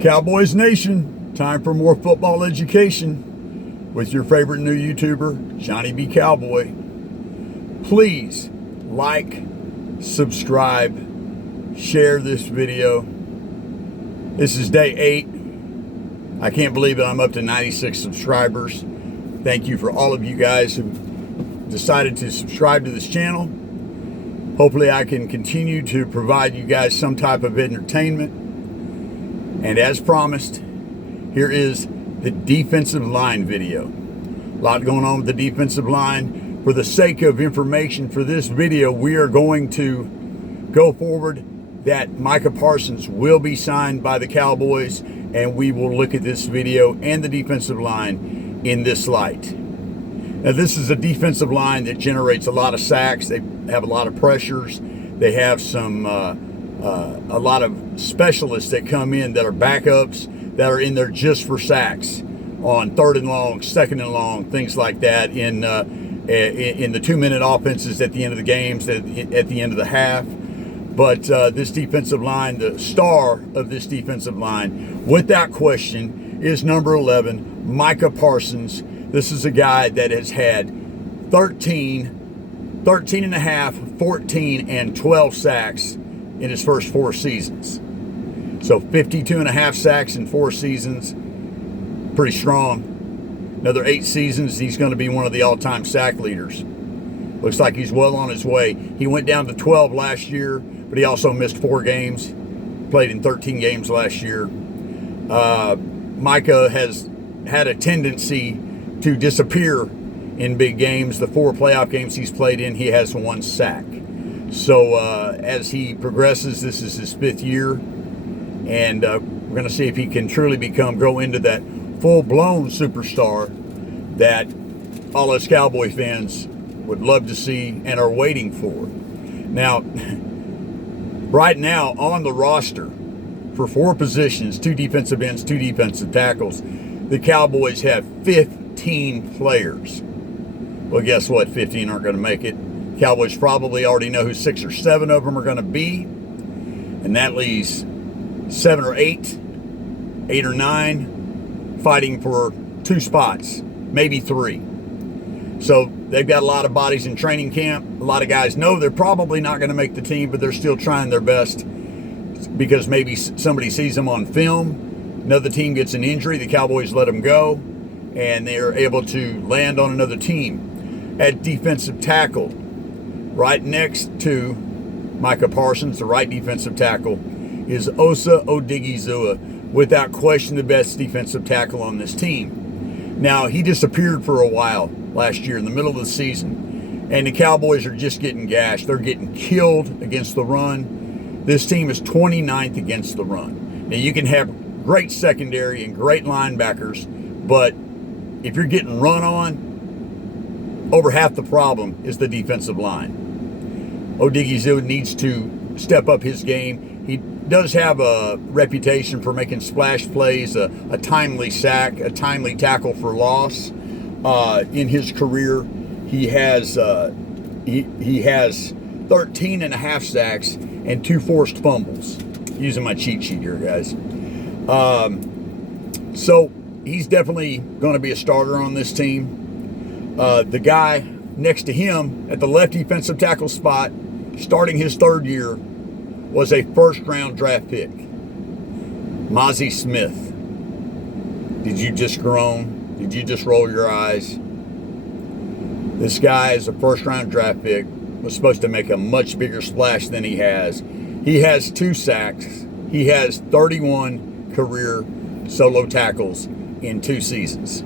Cowboys Nation, time for more football education with your favorite new YouTuber, Johnny B. Cowboy. Please like, subscribe, share this video. This is day 8. I can't believe it. I'm up to 96 subscribers. Thank you for all of you guys who decided to subscribe to this channel. Hopefully I can continue to provide you guys some type of entertainment. And as promised, here is the defensive line video. A lot going on with the defensive line. For the sake of information for this video, we are going to go forward that Micah Parsons will be signed by the Cowboys, and we will look at this video and the defensive line in this light. Now, this is a defensive line that generates a lot of sacks. They have a lot of pressures. They have a lot of specialists that come in that are backups that are in there just for sacks on 3rd and long, 2nd and long, things like that in the 2-minute offenses at the end of the games, at the end of the half. But this defensive line, the star of this defensive line, without question, is number 11, Micah Parsons. This is a guy that has had 13 and a half, 14, and 12 sacks in his first 4 seasons. So 52 and a half sacks in 4 seasons, pretty strong. Another 8 seasons, he's going to be one of the all-time sack leaders. Looks like he's well on his way. He went down to 12 last year, but he also missed 4 games, played in 13 games last year. Micah has had a tendency to disappear in big games. The 4 playoff games he's played in, he has 1 sack. So as he progresses, this is his 5th year, and we're going to see if he can truly grow into that full-blown superstar that all us Cowboy fans would love to see and are waiting for. Now, right now on the roster for 4 positions, 2 defensive ends, 2 defensive tackles, the Cowboys have 15 players. Well, guess what? 15 aren't going to make it. Cowboys probably already know who 6 or 7 of them are going to be, and that leaves 7 or 8 or 9 fighting for 2 spots, maybe 3. So they've got a lot of bodies in training camp. A lot of guys know they're probably not going to make the team, but they're still trying their best because maybe somebody sees them on film. Another team gets an injury, the Cowboys let them go, and they're able to land on another team. At defensive tackle, right next to Micah Parsons, the right defensive tackle, is Osa Odighizuwa, without question the best defensive tackle on this team. Now, he disappeared for a while last year in the middle of the season, and the Cowboys are just getting gashed. They're getting killed against the run. This team is 29th against the run. Now, you can have great secondary and great linebackers, but if you're getting run on, over half the problem is the defensive line. Odighizuwa needs to step up his game. He does have a reputation for making splash plays, a timely sack, a timely tackle for loss. In his career, he has 13 and a half sacks and 2 forced fumbles. Using my cheat sheet here, guys. So he's definitely going to be a starter on this team. The guy next to him at the left defensive tackle spot, starting his 3rd year, was a 1st-round draft pick, Mazi Smith. Did you just groan? Did you just roll your eyes? This guy is a 1st-round draft pick, was supposed to make a much bigger splash than he has. He has 2 sacks. He has 31 career solo tackles in 2 seasons.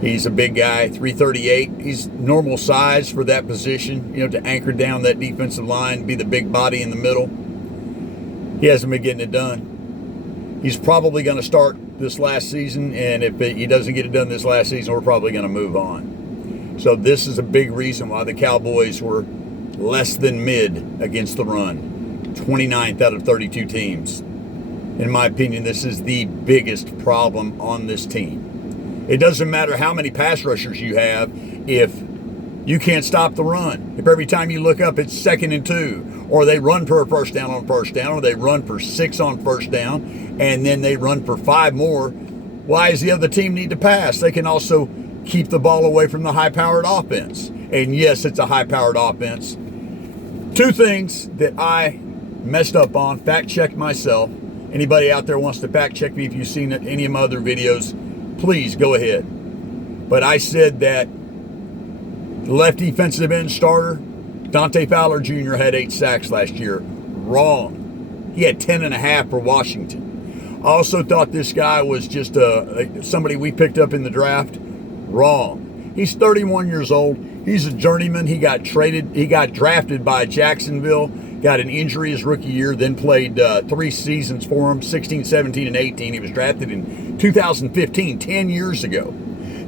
He's a big guy, 338. He's normal size for that position, to anchor down that defensive line, be the big body in the middle. He hasn't been getting it done. He's probably going to start this last season, and if he doesn't get it done this last season, we're probably going to move on. So this is a big reason why the Cowboys were less than mid against the run, 29th out of 32 teams. In my opinion, this is the biggest problem on this team. It doesn't matter how many pass rushers you have if You can't stop the run. If every time you look up it's 2nd and 2, or they run for a first down on first down, or they run for 6 on first down, and then they run for 5 more, why does the other team need to pass? They can also keep the ball away from the high-powered offense. And yes, it's a high-powered offense. 2 things that I messed up on, fact-checked myself. Anybody out there wants to fact-check me if you've seen any of my other videos, please go ahead. But I said that the left defensive end starter, Dante Fowler Jr., had 8 sacks last year. Wrong. He had 10.5 for Washington. I also thought this guy was just somebody we picked up in the draft. Wrong. He's 31 years old. He's a journeyman. He got drafted by Jacksonville, got an injury his rookie year, then played 3 seasons for him, 16, 17, and 18. He was drafted in 2015, 10 years ago.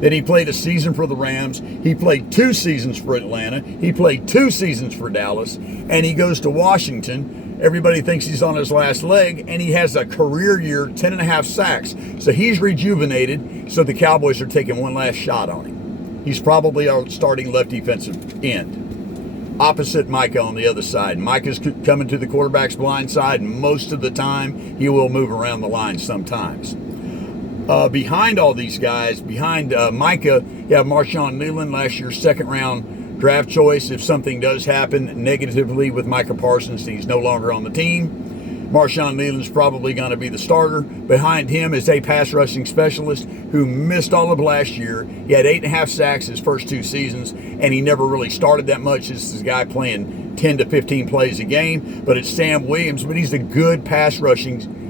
Then he played a season for the Rams. He played 2 seasons for Atlanta. He played 2 seasons for Dallas. And he goes to Washington. Everybody thinks he's on his last leg, and he has a career year, 10.5 sacks. So he's rejuvenated, so the Cowboys are taking one last shot on him. He's probably our starting left defensive end. Opposite Micah on the other side. Micah's coming to the quarterback's blind side, and most of the time he will move around the line sometimes. Behind all these guys, behind Micah, you have Marshawn Leland, last year's 2nd-round draft choice. If something does happen negatively with Micah Parsons, he's no longer on the team. Marshawn Leland's probably going to be the starter. Behind him is a pass rushing specialist who missed all of last year. He had 8.5 sacks his first 2 seasons, and he never really started that much. This is a guy playing 10 to 15 plays a game, but it's Sam Williams. But he's a good pass rushing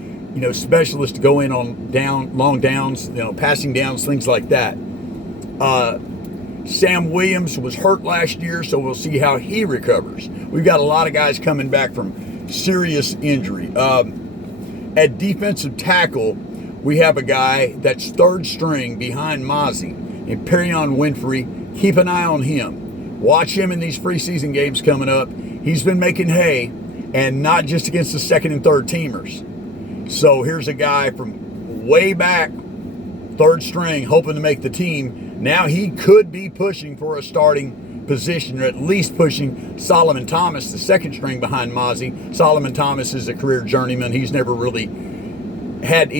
specialist to go in on long downs, passing downs, things like that. Sam Williams was hurt last year, so we'll see how he recovers. We've got a lot of guys coming back from serious injury. At defensive tackle, we have a guy that's 3rd string behind Mozzie, and Perion Winfrey. Keep an eye on him. Watch him in these preseason games coming up. He's been making hay, and not just against the 2nd and 3rd teamers. So here's a guy from way back, 3rd string, hoping to make the team. Now he could be pushing for a starting position, or at least pushing Solomon Thomas, the 2nd string behind Mozzie. Solomon Thomas is a career journeyman. He never really had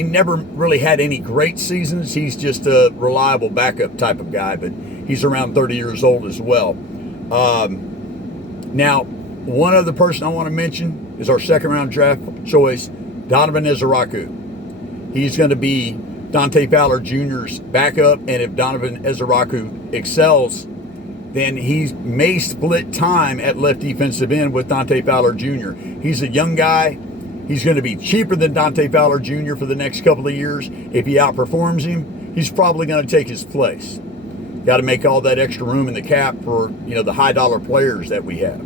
any great seasons. He's just a reliable backup type of guy, but he's around 30 years old as well. Now, one other person I want to mention is our 2nd-round draft choice, Donovan Ezeraku. He's going to be Dante Fowler Jr.'s backup, and if Donovan Ezeraku excels, then he may split time at left defensive end with Dante Fowler Jr. He's a young guy. He's going to be cheaper than Dante Fowler Jr. for the next couple of years. If he outperforms him, he's probably going to take his place. Got to make all that extra room in the cap for the high dollar players that we have.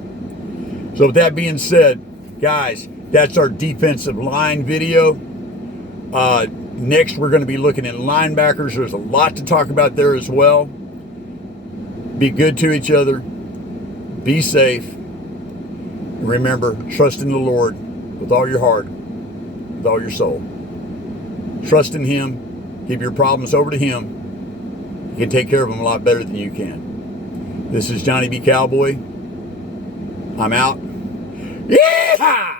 So with that being said, guys, that's our defensive line video. Next, we're going to be looking at linebackers. There's a lot to talk about there as well. Be good to each other. Be safe. And remember, trust in the Lord with all your heart, with all your soul. Trust in Him. Give your problems over to Him. He can take care of them a lot better than you can. This is Johnny B. Cowboy. I'm out. Yeehaw!